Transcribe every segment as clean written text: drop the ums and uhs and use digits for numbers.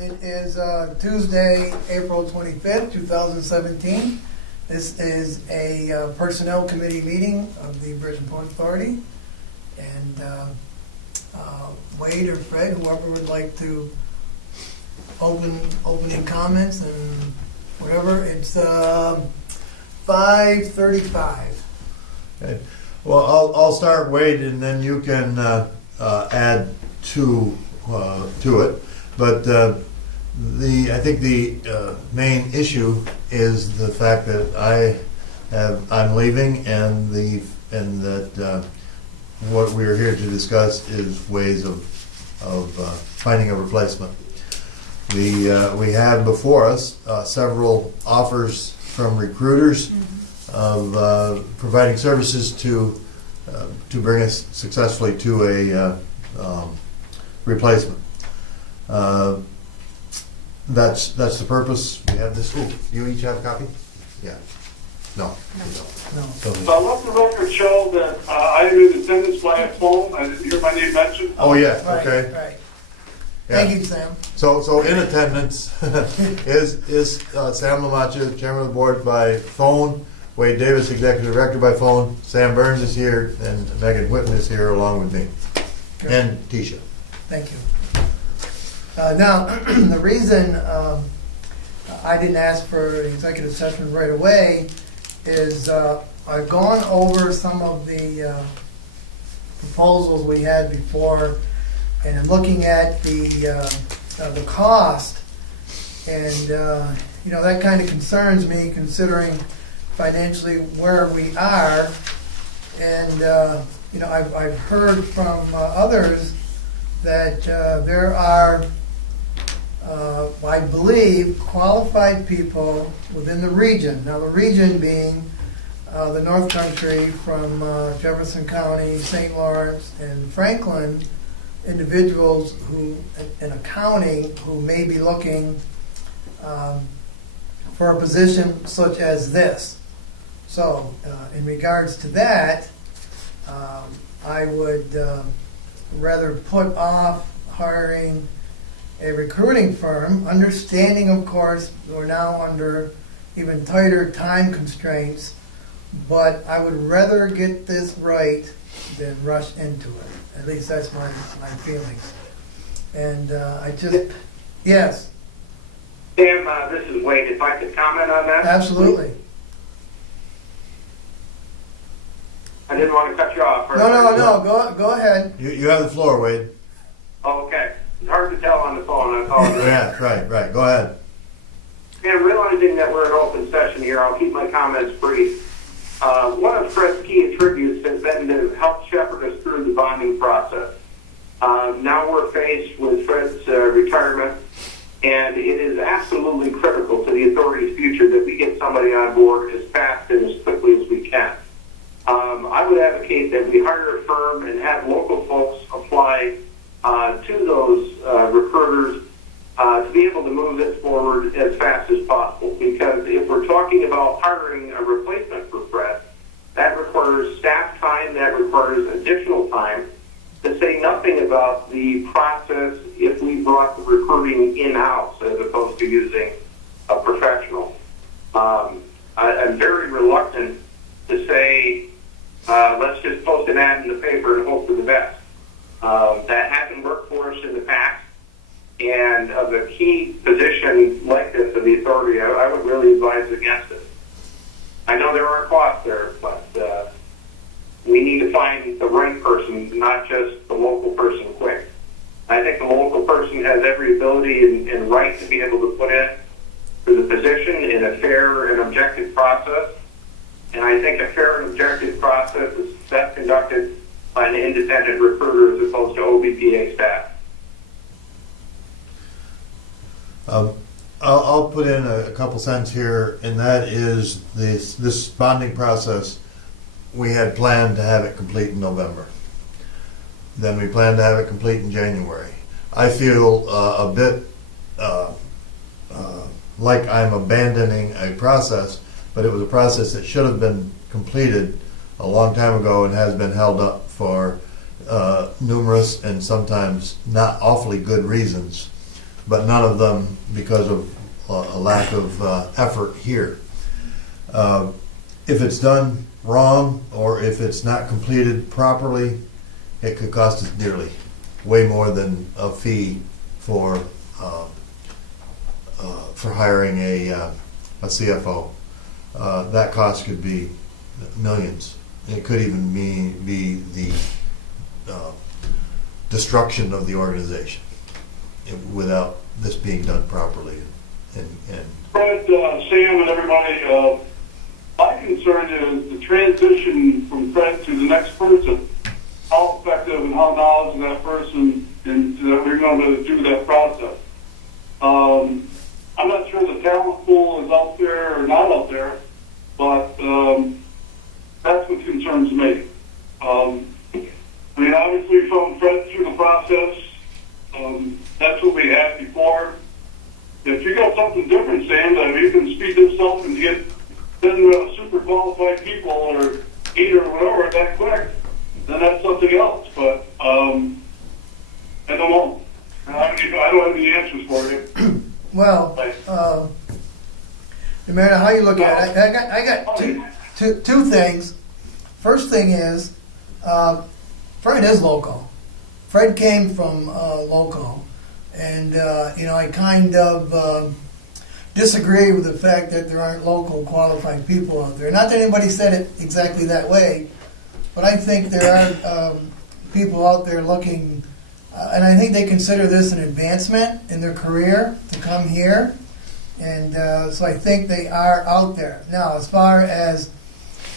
It is Tuesday, April 25th, 2017. This is a Personnel Committee meeting of the Bridgeport Authority. And Wade or Fred, whoever would like to opening comments and whatever. It's 5:35. Okay. Well, I'll start, Wade, and then you can add to it. But I think the main issue is the fact that I'm leaving, and that what we're here to discuss is ways of finding a replacement. We have before us several offers from recruiters of providing services to bring us successfully to a replacement. That's the purpose. We have this. Ooh, you each have a copy? Yeah. No. No. So let the record show that I entered attendance by a phone. I didn't hear my name mentioned. Oh yeah. Right, Okay. right. Yeah. Thank you, Sam. So in attendance is Sam Lamacha, Chairman of the Board by phone, Wade Davis, Executive Director by phone, Sam Burns is here, and Megan Whitten is here along with me, Good. and Tisha. Thank you. Now, the reason I didn't ask for an executive session right away is I've gone over some of the proposals we had before, and I'm looking at the cost, and that kind of concerns me, considering financially where we are. And I've heard from others that there are, I believe, qualified people within the region. Now, the region being the North Country from Jefferson County, St. Lawrence, and Franklin, individuals who, in accounting, who may be looking for a position such as this. So, in regards to that, I would rather put off hiring a recruiting firm, understanding, of course, we're now under even tighter time constraints, but I would rather get this right than rush into it. At least that's my feelings. And yes. Sam, this is Wade. If I could comment on that? Absolutely. I didn't want to cut you off. No. Go ahead. You have the floor, Wade. Oh, okay. It's hard to tell on the phone. I apologize. Yeah, right. Go ahead. And realizing that we're in open session here, I'll keep my comments brief. One of Fred's key attributes has been to help shepherd us through the bonding process. Now we're faced with Fred's retirement, and it is absolutely critical to the authority's future that we get somebody on board as fast and as quickly as we can. I would advocate that we hire a firm and have local folks apply to those recruiters to be able to move this forward as fast as possible. Because if we're talking about hiring a replacement for Fred, that requires staff time, that requires additional time, to say nothing about the process if we brought the recruiting in-house as opposed to using a professional. I'm very reluctant to say, let's just post an ad in the paper and hope for the best. That hasn't worked for us in the past, and of a key position like this of the authority, I would really advise against it. I know there are costs there, but we need to find the right person, not just the local person quick. I think the local person has every ability and right to be able to put in for the position in a fair and objective process. And I think a fair and objective process is best conducted by an independent recruiter as opposed to OBPA staff. I'll put in a couple cents here, and that is this bonding process. We had planned to have it complete in November. Then we planned to have it complete in January. I feel a bit like I'm abandoning a process, but it was a process that should have been completed a long time ago and has been held up for numerous and sometimes not awfully good reasons. but none of them because of a lack of effort here. If it's done wrong or if it's not completed properly, it could cost us dearly, way more than a fee for hiring a CFO. That cost could be millions. It could even be the destruction of the organization without this being done properly. And Fred, Sam, and everybody, my concern is the transition from Fred to the next person. How effective and how knowledgeable that person and that we're going to do that process. I'm not sure the talent pool is out there or not out there, but that's what concerns me. I mean, obviously, from Fred through the process, that's what we had before. If you got something different, Sam, that you can speed this up and get super qualified people or 8 or whatever that quick, then that's something else. But I don't know. I don't have any answers for you. Well, no matter how you look at it, I got two things. First thing is, Fred is local. Fred came from local, and I kind of disagree with the fact that there aren't local qualified people out there. Not that anybody said it exactly that way, but I think there are people out there looking, and I think they consider this an advancement in their career to come here, and so I think they are out there. Now, as far as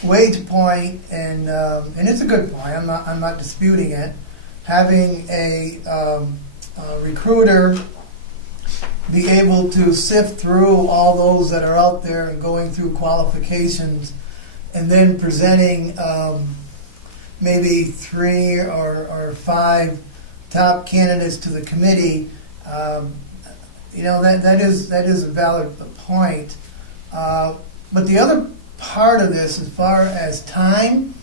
wage point, and it's a good point. I'm not disputing it. Having a recruiter be able to sift through all those that are out there and going through qualifications, and then presenting maybe 3 or 5 top candidates to the committee. That is a valid point. But the other part of this, as far as time,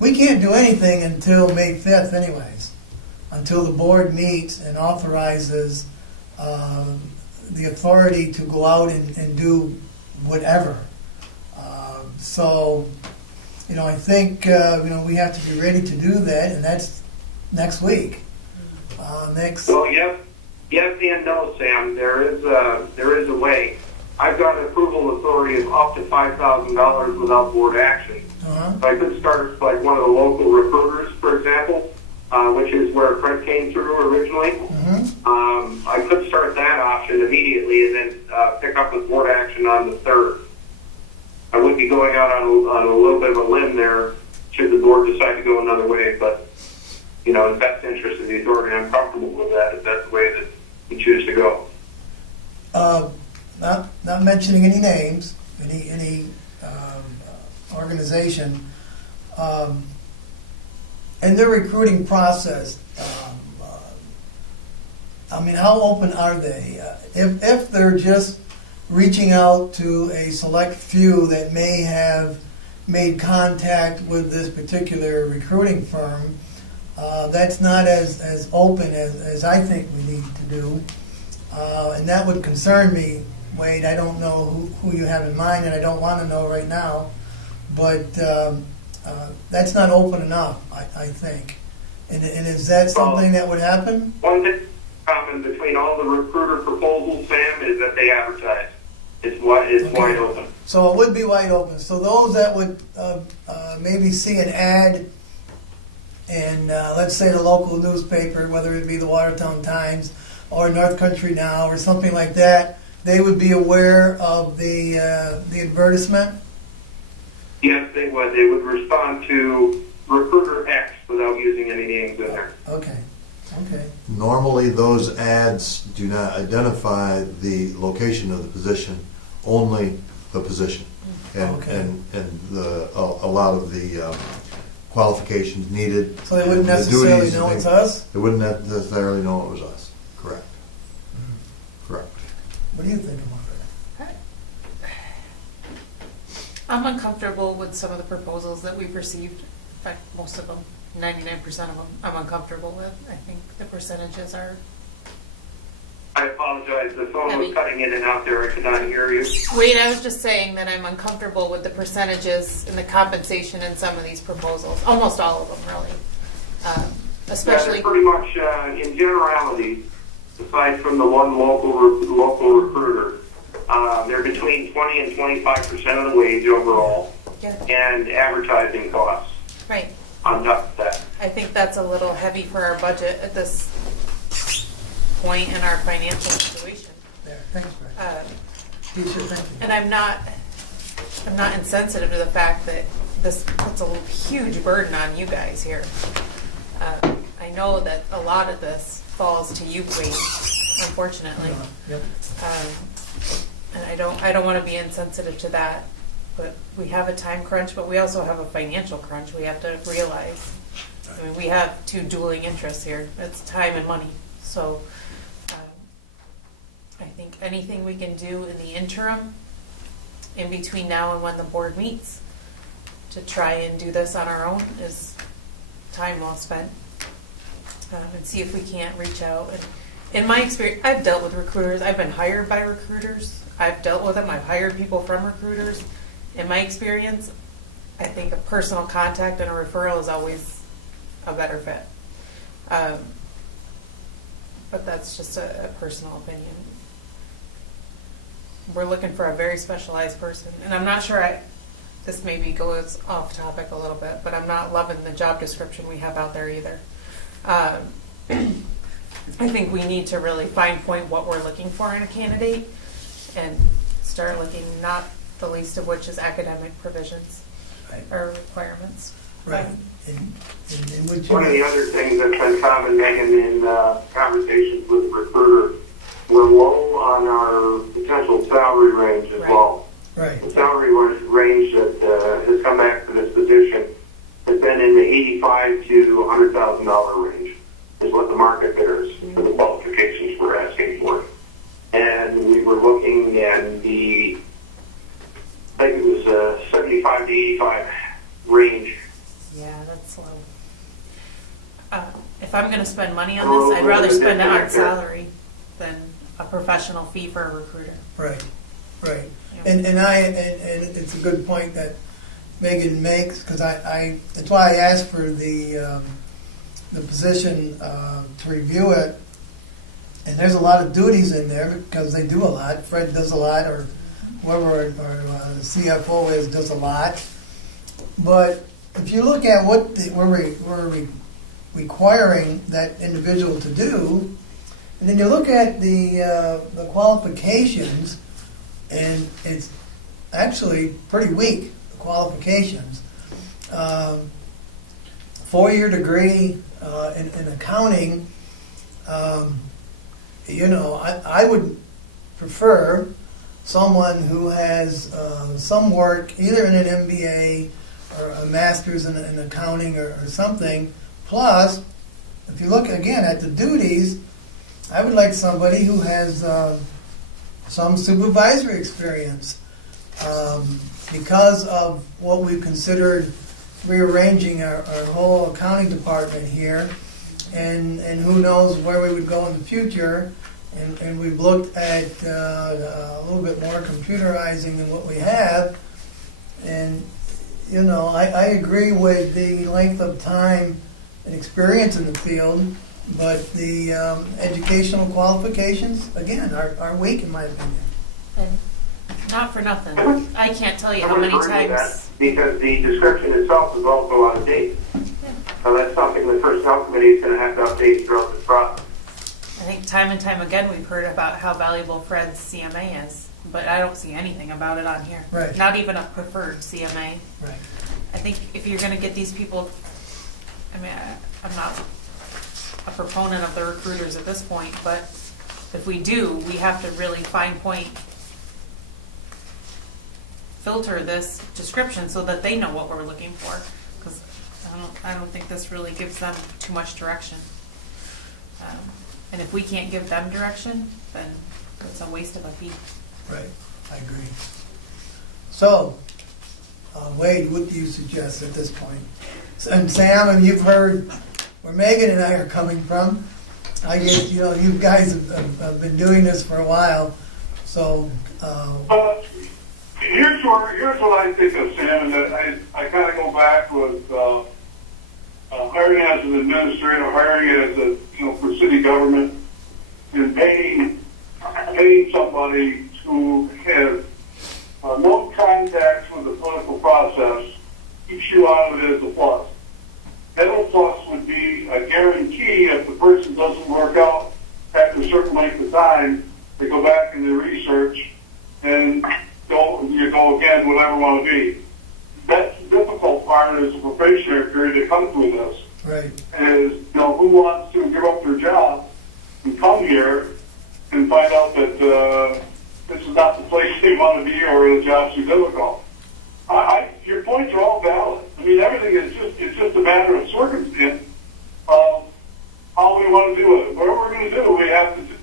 we can't do anything until May 5th anyways, until the board meets and authorizes the authority to go out and do whatever. So, I think, we have to be ready to do that, and that's next week. Well, yes and no, Sam. There is a way. I've got an approval authority of up to $5,000 without board action. So I could start like one of the local recruiters, for example, which is where Fred came through originally. I could start that option immediately and then pick up with board action on the 3rd. I would be going out on a little bit of a limb there should the board decide to go another way, but in the best interest of the authority, I'm comfortable with that if that's the way that we choose to go. Not mentioning any names, any organization, and their recruiting process. How open are they? If they're just reaching out to a select few that may have made contact with this particular recruiting firm, that's not as open as I think we need to do. And that would concern me, Wade. I don't know who you have in mind, and I don't want to know right now. But that's not open enough, I think. And is that something that would happen? One thing common between all the recruiter proposals, Sam, is that they advertise. It's wide open. So it would be wide open. So those that would maybe see an ad in, let's say, the local newspaper, whether it be the Watertown Times or North Country Now or something like that, they would be aware of the advertisement? Yes, they would. They would respond to recruiter X without using any names in there. Okay. normally those ads do not identify the location of the position, only the position. And a lot of the qualifications needed. So they wouldn't necessarily know it's us? They wouldn't necessarily know it was us. Correct. Correct. What do you think about that? I'm uncomfortable with some of the proposals that we've received. In fact, most of them, 99% of them, I'm uncomfortable with. I think the percentages are... I apologize. The phone Abby. was cutting in and out there. I could not hear you. Wait, I was just saying that I'm uncomfortable with the percentages and the compensation in some of these proposals, almost all of them, really. Especially, Yeah, pretty much in generality, aside from the one local recruiter, they're between 20 and 25% of the wage overall, yeah, and advertising costs right. on top of that. I think that's a little heavy for our budget at this point in our financial situation. There, thanks, Brett. Keisha, thank you. And I'm not insensitive to the fact that this puts a huge burden on you guys here. I know that a lot of this falls to you, Wade, unfortunately. Yep. And I don't want to be insensitive to that, but we have a time crunch, but we also have a financial crunch we have to realize. I mean, we have two dueling interests here. It's time and money. So I think anything we can do in the interim, in between now and when the board meets, to try and do this on our own is time well spent. And see if we can't reach out. And in my experience, I've dealt with recruiters. I've been hired by recruiters. I've dealt with them. I've hired people from recruiters. In my experience, I think a personal contact and a referral is always a better fit. But that's just a personal opinion. We're looking for a very specialized person. And I'm not sure this maybe goes off topic a little bit, but I'm not loving the job description we have out there either. I think we need to really fine point what we're looking for in a candidate and start looking, not the least of which is academic provisions Right. or requirements. Right. And would One of you, the other things that's been common, Megan, in conversations with the recruiter, we're low on our potential salary range as Right. well. right, The salary range that has come back for this position has been in the $85,000 to $100,000 range, is what the market bears for the qualifications we're asking for. And we were looking at the, I think it was 75 to 85 range. Yeah, that's low. If I'm going to spend money on this, I'd rather spend it on salary than a professional fee for a recruiter. right, right. Yeah. And it's a good point that Megan makes, because that's why I asked for the position to review it. And there's a lot of duties in there because they do a lot. Fred does a lot, or whoever our CFO is does a lot. But if you look at what we're requiring that individual to do, and then you look at the qualifications, and it's actually pretty weak, the qualifications. 4-year degree in accounting. I would prefer someone who has some work, either in an MBA or a master's in accounting or something. Plus, if you look again at the duties, I would like somebody who has some supervisory experience. Because of what we've considered rearranging our whole accounting department here, and who knows where we would go in the future, and we've looked at a little bit more computerizing than what we have, and I agree with the length of time and experience in the field, but the educational qualifications, again, are weak in my opinion. And not for nothing. I can't tell you I how would many agree with times. that, because the description itself is also out of date. So that's something the personnel committee is going to have to update throughout this process. I think time and time again we've heard about how valuable Fred's CMA is, but I don't see anything about it on here. Right. Not even a preferred CMA. Right. I think if you're going to get these people, I'm not a proponent of the recruiters at this point, but if we do, we have to really fine point, filter this description so that they know what we're looking for. Because I don't think this really gives them too much direction. And if we can't give them direction, then it's a waste of a fee. Right, I agree. So, Wade, what do you suggest at this point? And Sam, and you've heard where Megan and I are coming from. I guess, you know, you guys have been doing this for a while, so, Here's what I think of, Sam, and that I kind of go back with hiring as an administrator, hiring as a, for city government, and paying somebody who has no contacts with the political process keeps you out of it as a plus. And a plus would be a guarantee if the person doesn't work out after a certain length of time, they go back and they research and you go again, whatever you want to be. That's the difficult part is the probationary period that comes with this. right, Is, who wants to give up their job and come here and find out that this is not the place they want to be or the job's too difficult. Your points are all valid. I mean, everything is just a matter of circumstance of how we want to do it. Whatever we're going to do,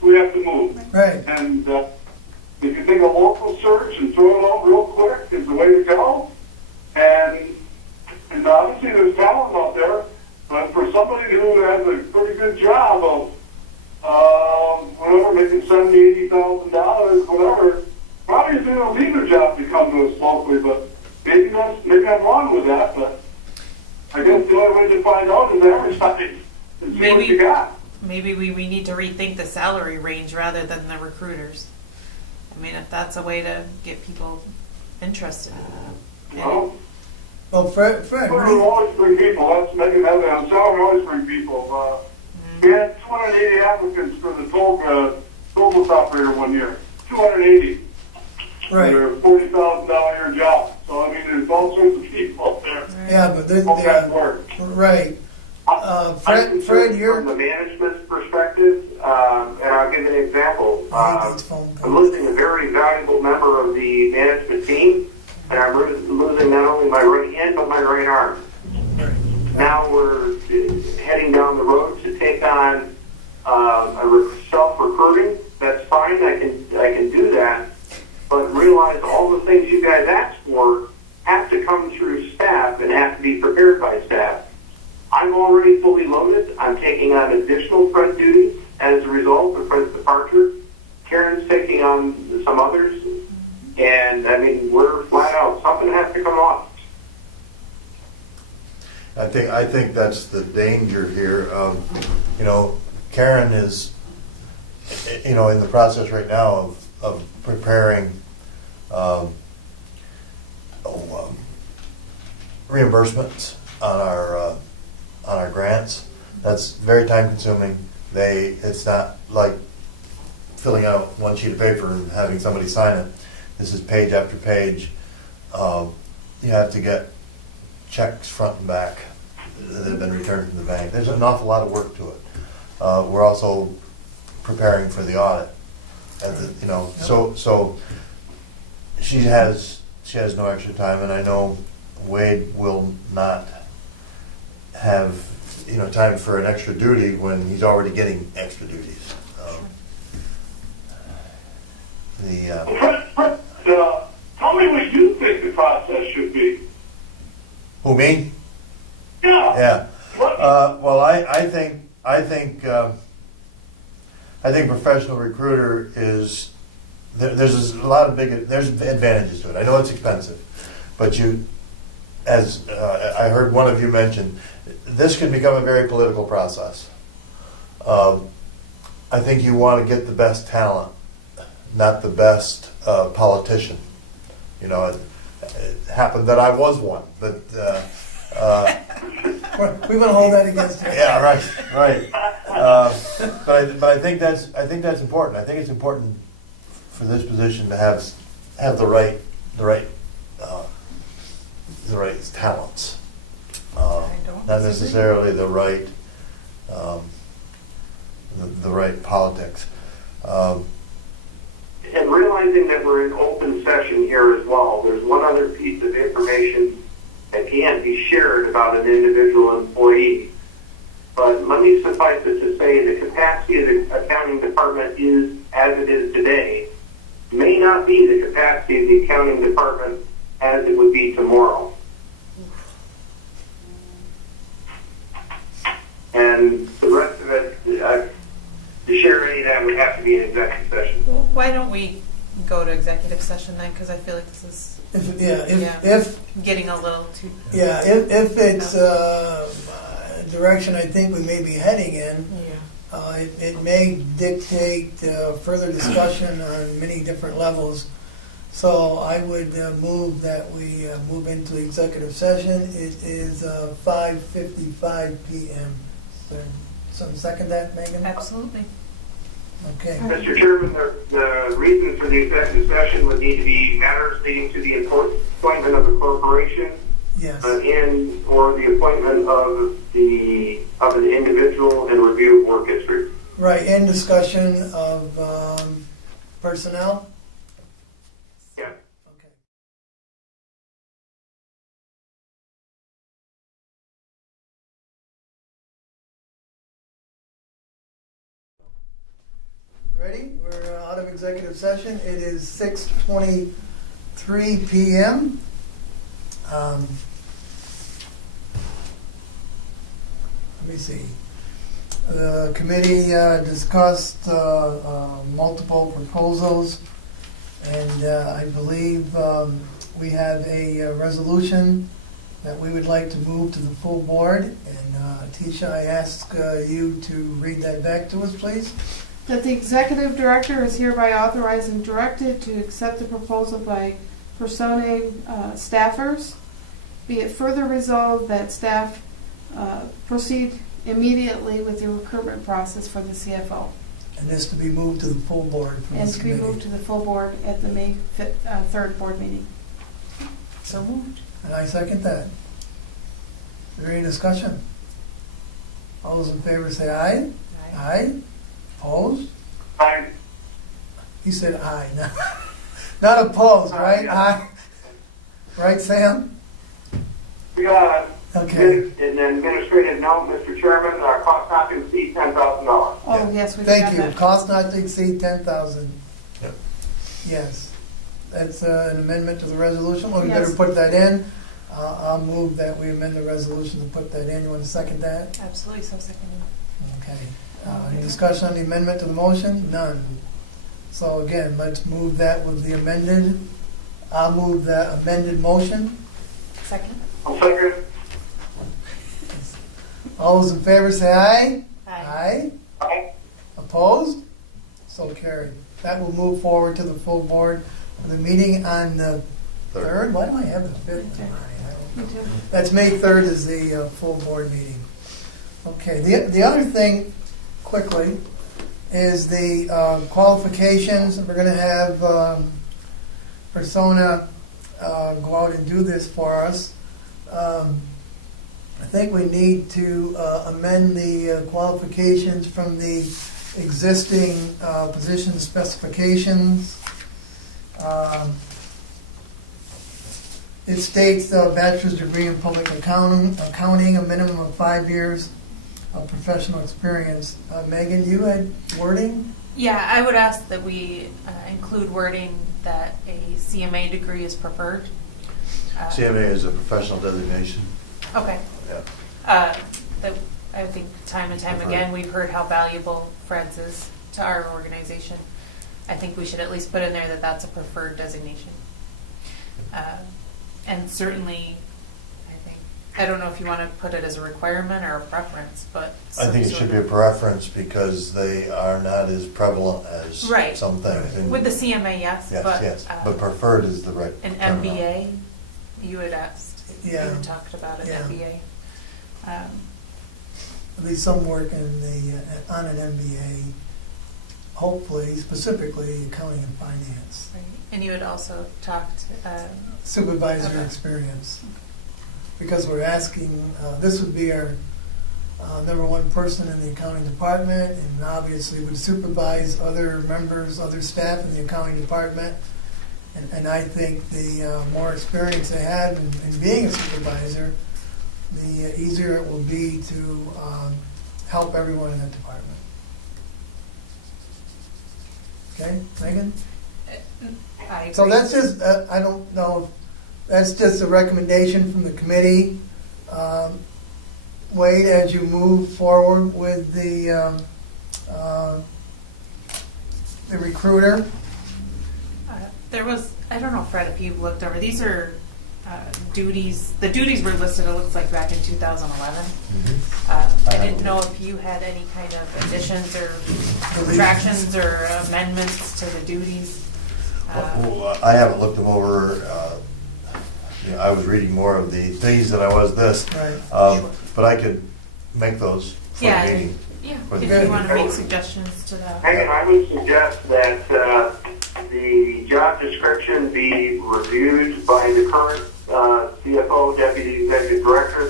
we have to move. right. And if you think a local search and throw it out real quick is the way to go, and obviously there's talent out there, but for somebody who has a pretty good job of whatever, making $70,000, $80,000, whatever, probably they don't leave their job to come to us locally, but maybe I'm wrong with that, but I guess the only way to find out is advertise and see what you got. Maybe we need to rethink the salary range rather than the recruiters. I mean, if that's a way to get people interested. Well, Well, Fred, we always bring people. That's making that. I'm sorry, we always bring people. We had 280 applicants for the toll booth operator one year. 280. right, They're $40,000 a year job. So I mean, there's all sorts of people out there. yeah, but there's, All kinds of work. right. I'm Fred, concerned you're, from the management's perspective, and I'll give an example. I hate these phone I'm calls. losing a very valuable member of the management team, and I'm losing not only my right hand but my right arm. Now we're heading down the road to take on self-recruiting. That's fine. I can do that, but realize all the things you guys asked for have to come through staff and have to be prepared by staff. I'm already fully loaded. I'm taking on additional front duties as a result of Fred's departure. Karen's taking on some others. And, I mean, we're flat out. Something has to come off. I think that's the danger here. Karen is, in the process right now of preparing reimbursements on our grants. That's very time consuming. It's not like filling out one sheet of paper and having somebody sign it. This is page after page. You have to get checks front and back that have been returned from the bank. There's an awful lot of work to it. We're also preparing for the audit. So she has no extra time, and I know Wade will not have time for an extra duty when he's already getting extra duties. Fred, tell me what you think the process should be. Who, me? Yeah. Yeah. What? Well, I think professional recruiter is there's a lot of there's advantages to it. I know it's expensive, but as I heard one of you mention, this can become a very political process. I think you want to get the best talent, not the best politician. It happened that I was one, but We want to hold that against you. yeah, right. But I think that's important. I think it's important for this position to have the right talents, not necessarily the right politics. And realizing that we're in open session here as well, there's one other piece of information that can't be shared about an individual employee. But let me suffice it to say the capacity of the accounting department is, as it is today, may not be the capacity of the accounting department as it would be tomorrow. And the rest of it, to share any of that would have to be an executive session. Well, why don't we go to executive session then? Because I feel like this is If getting a little too. if it's a direction I think we may be heading in, Yeah. it may dictate further discussion on many different levels. So I would move that we move into executive session. It is 5:55 p.m. So, some second that, Megan? Absolutely. Okay. Mr. Chairman, the reason for the executive session would need to be matters leading to the appointment of a corporation Yes. and or the appointment of an individual and review of work history. Right, and discussion of personnel? Yeah. Okay. Ready? We're out of executive session. It is 6:23 p.m. Let me see. The committee discussed multiple proposals, and I believe we have a resolution that we would like to move to the full board. And Tisha, I ask you to read that back to us, please. That the executive director is hereby authorized and directed to accept the proposal by personae staffers. Be it further resolved that staff proceed immediately with the recruitment process for the CFO. And this to be moved to the full board from And this to be committee. moved to the full board at the May 3rd board meeting. So moved. And I second that. Is there any discussion? All those in favor say aye. Aye. Opposed? Aye. He said aye. Not opposed, right? Yeah. Aye. Right, Sam? We got Okay. an administrative note, Mr. Chairman, our cost not to exceed $10,000. Oh, yes, we Thank got you. that. Cost not to exceed 10,000. Yep. Yes. That's an amendment to the resolution. Well, we better Yes. put that in. I'll move that we amend the resolution to put that in. You want to second that? Absolutely. So seconded. Okay. Any discussion on the amendment to the motion? None. So again, let's move that with the amended. I'll move that amended motion. Second. I'll second. All those in favor say aye. Aye. Aye. Opposed? So carried. That will move forward to the full board for the meeting on the 3rd. Why do I have the 5th in mind? I don't know. Me too. That's May 3rd is the full board meeting. Okay, the other thing, quickly, is the qualifications. We're going to have Persona go out and do this for us. I think we need to amend the qualifications from the existing position specifications. It states a bachelor's degree in public accounting, a minimum of 5 years of professional experience. Megan, you had wording? Yeah, I would ask that we include wording that a CMA degree is preferred. CMA is a professional designation. Okay. Yeah. That I think time and time again, we've heard how valuable Fred's is to our organization. I think we should at least put in there that that's a preferred designation. And certainly, I don't know if you want to put it as a requirement or a preference, but. I think it should be a preference because they are not as prevalent as Right. some things. And With the CMA, yes, yes, but. yes, but preferred is the right An terminology. MBA, you had asked, you Yeah. had talked about an Yeah. MBA. At least some work in on an MBA, hopefully, specifically accounting and finance. Right. And you had also talked, Supervisory Okay. experience. Because we're asking, this would be our number one person in the accounting department, and obviously would supervise other members, other staff in the accounting department. And I think the more experience they have in being a supervisor, the easier it will be to help everyone in that department. Okay, Megan? I agree. So that's just, I don't know, that's just a recommendation from the committee. Wade, as you move forward with the the recruiter. There was, I don't know, Fred, if you looked over, these are duties, the duties were listed, it looks like back in 2011. I didn't know if you had any kind of additions or subtractions or amendments to the duties. Well, I haven't looked them over. I was reading more of the things than I was this. Right. But I could make those for the Yeah, meeting. yeah, For the if meeting. you want to make suggestions to that. Megan, I would suggest that the job description be reviewed by the current CFO, Deputy Executive Director,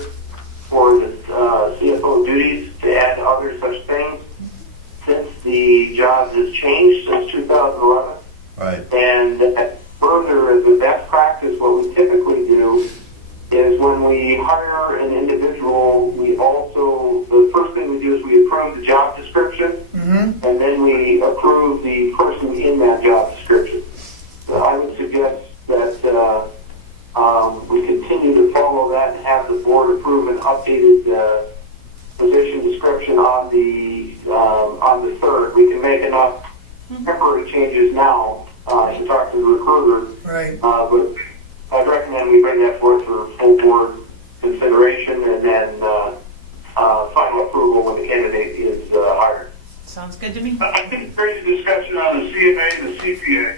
for the CFO duties to add other such things, since the job has changed since 2011. Right. And further, as a best practice, what we typically do is when we hire an individual, we also, the first thing we do is we approve the job description, Mm-hmm. and then we approve the person in that job description. So I would suggest that we continue to follow that and have the board approve an updated position description on the third. We can make enough temporary changes now to talk to the recruiter. Right. But I'd recommend we bring that forth for full board consideration and then final approval when the candidate is hired. Sounds good to me. I think it's great discussion on the CMA and the CPA.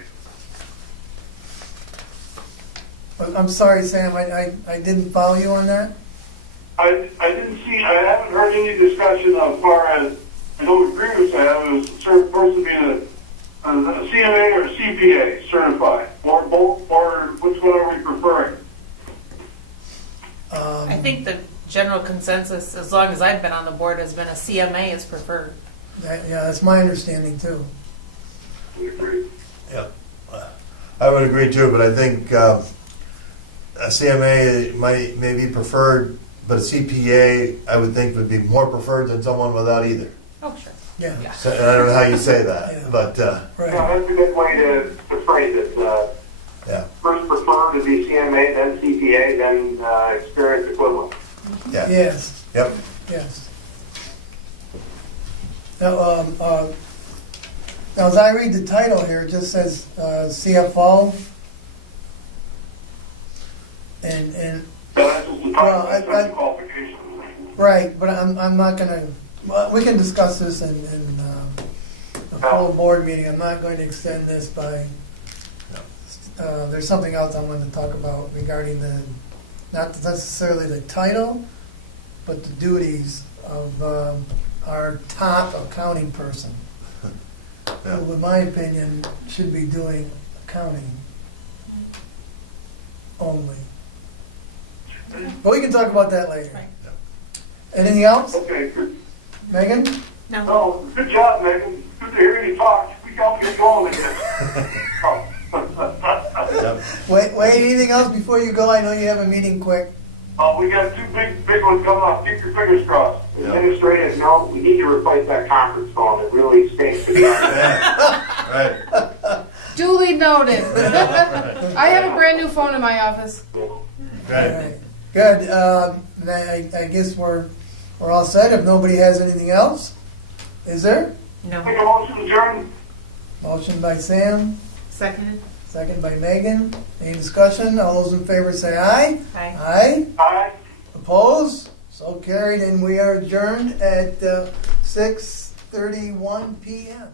I'm sorry, Sam, I didn't follow you on that. I haven't heard any discussion as far as, I know we previously had, it was a certain person being a CMA or a CPA certified, or both, or which one are we preferring? I think the general consensus, as long as I've been on the board, has been a CMA is preferred. Yeah, that's my understanding too. We agree. Yeah. I would agree too, but I think a CMA may be preferred, but a CPA I would think would be more preferred than someone without either. Oh, sure. Yeah, Yeah. So, and I don't know how you say that, Yeah. but Yeah, right. that's a good way to phrase it. yeah, First preferred to be CMA, then CPA, then experience equivalent. yeah, Yes, yep. yes. Now, now, as I read the title here, it just says CFO. And That's just the Well, title, that's I- the qualifications. right, but I'm not gonna. Well, we can discuss this in a full board meeting. I'm not going to extend this by. There's something else I wanted to talk about regarding not necessarily the title, but the duties of our top accounting person, Yeah. who, in my opinion, should be doing accounting only. But we can talk about that later. Right. Anything else, Okay, good. Megan? No. No, good job, Megan. Good to hear you talk. We got me going again. Yep. Wait, anything else before you go? I know you have a meeting quick. We got two big ones coming up. Keep your fingers crossed. Yeah. Administrative note, we need to replace that conference phone. It really stinks to be on. Yeah. Right. Duly noted. I have a brand new phone in my office. All Right. right. Good. I guess we're all set. If nobody has anything else, is there? No. Make a motion to adjourn. Motion by Sam, Seconded? second by Megan. Any discussion? All those in favor say aye. Aye. Aye. Aye. Opposed? So carried, and we are adjourned at 6:31 p.m.